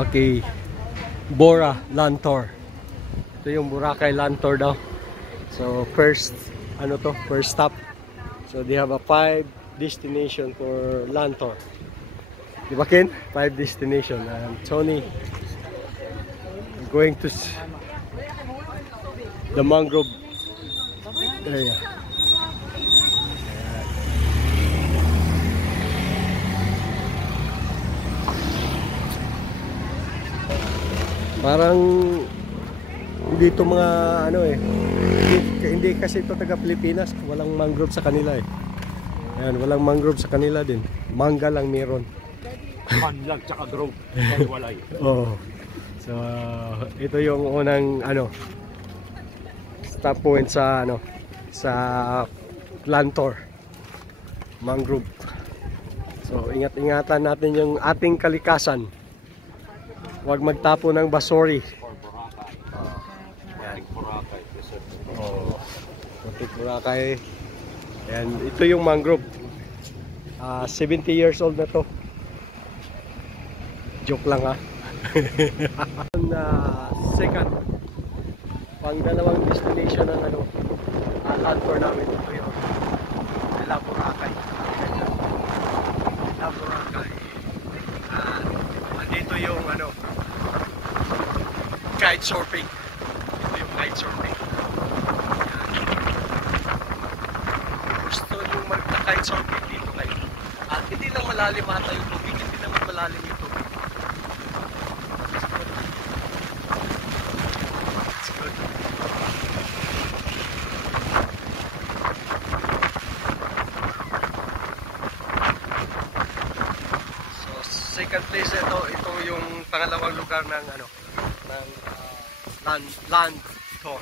Okay. Bora Land Tour. Ito yung Boracay Land Tour daw. So first stop. So they have a 5 destination for land tour. Di ba Ken? 5 destination. And Tony going to the mangrove area. Parang dito mga hindi kasi ito taga Pilipinas, walang mangrove sa kanila eh. Ayan, walang mangrove sa kanila din. Mangga lang meron. Manlag tsaka grove. Walay. Oh. So ito yung unang stop point sa sa land tour. Mangrove. So ingat-ingatan natin yung ating kalikasan. Huwag magtapo ng basuri. Muntik Boracay. Ayan, ito yung mangrove. 70 years old na to. Joke lang ha. Second, pang-dalawang destination ng land tour namin. Ito yung Boracay. Boracay. Dito yung kite surfing. Ito yung kite surfing. Gusto yung mag-kite surfing dito kayo. At hindi lang malalim ata yung tubig. Hindi naman malalim yung tubig. It's good. So second place ito yung pangalawang lugar ng land tour.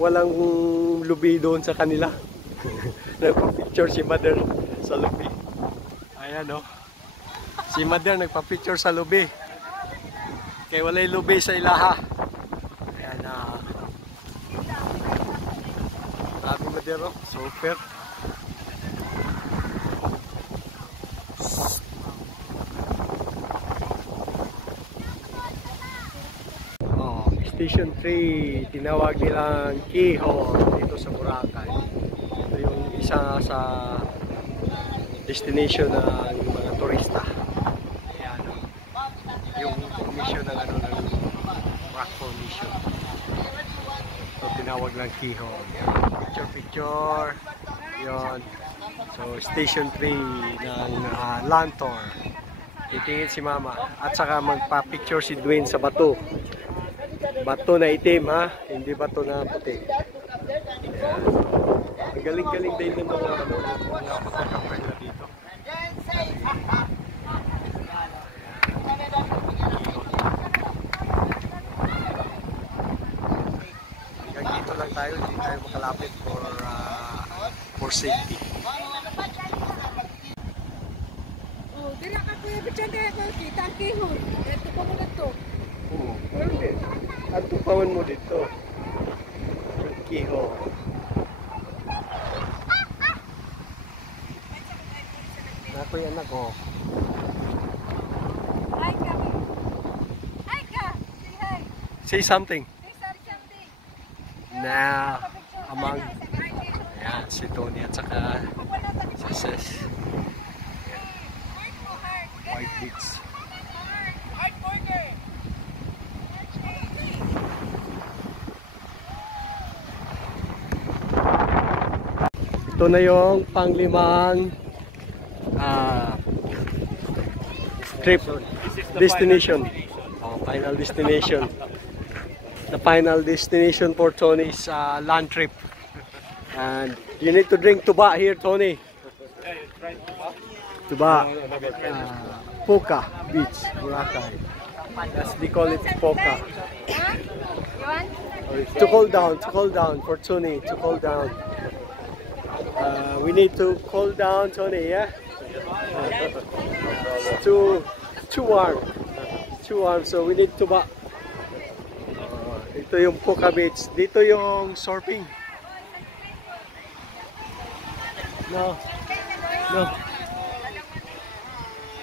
Walang lubi doon sa kanila. Nagpa-picture si Mother sa lubi. Ayan si Mother nagpa-picture sa lubi. Kaya walay lubi sa ilaha. Ayan sabi Mother super. Station 3, tinawag nilang Keyhole dito sa Boracay. Ito yung isa sa destination ng mga turista. Ayan, yung formation ng rock formation. Ito tinawag lang Keyhole. Picture. Yon. So station 3 ng land tour. Titingin si Mama at saka magpa-picture si Dwayne sa bato. Bato na itim ha, hindi bato na puti. Ayan. Ang galing-galing din ng mga photographer dito. Hanggang dito lang tayo, hindi tayo makalapit for safety. Oh, dila ka kuya bityan ko kita ang kihon. Ito pa mo na to. Oo, meron din. At tupawan mo dito. Keyhole. Ako yung anak ko. Hi ka. Hi ka. Say hi. Say something. Say something. Now, among ayan, si Tony at saka si Ses. White Beach. Ito na yung panglimang trip destination. Final destination. The final destination for Tony's land trip. And you need to drink tuba here, Tony. Tuba. Poca Beach, Boracay. Yes, they call it Poca. To cool down for Tony, to cool down. We need to cool down, Tony, yeah? Too warm. Too warm, so we need to ito yung Puka Beach. Dito yung surfing. No.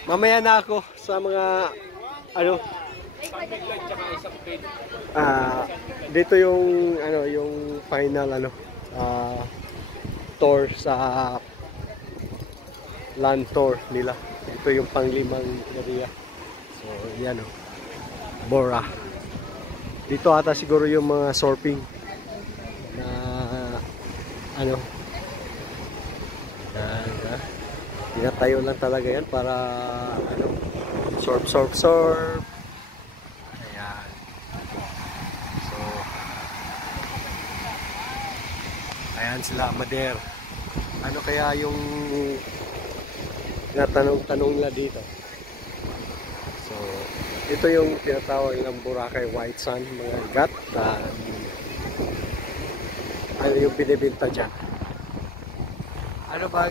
Mamaya na ako sa mga dito yung yung final tour sa land tour nila. Ito yung panglimang area. So yan Bora. Dito ata siguro yung mga surfing na tinatayo lang talaga yan para surf. Ayan. So ayan sila Mader. Ano kaya yung tinatanong nila dito? So ito yung tinatawag ng Boracay White Sand, mga gat na yung binibinta dyan. Ano ba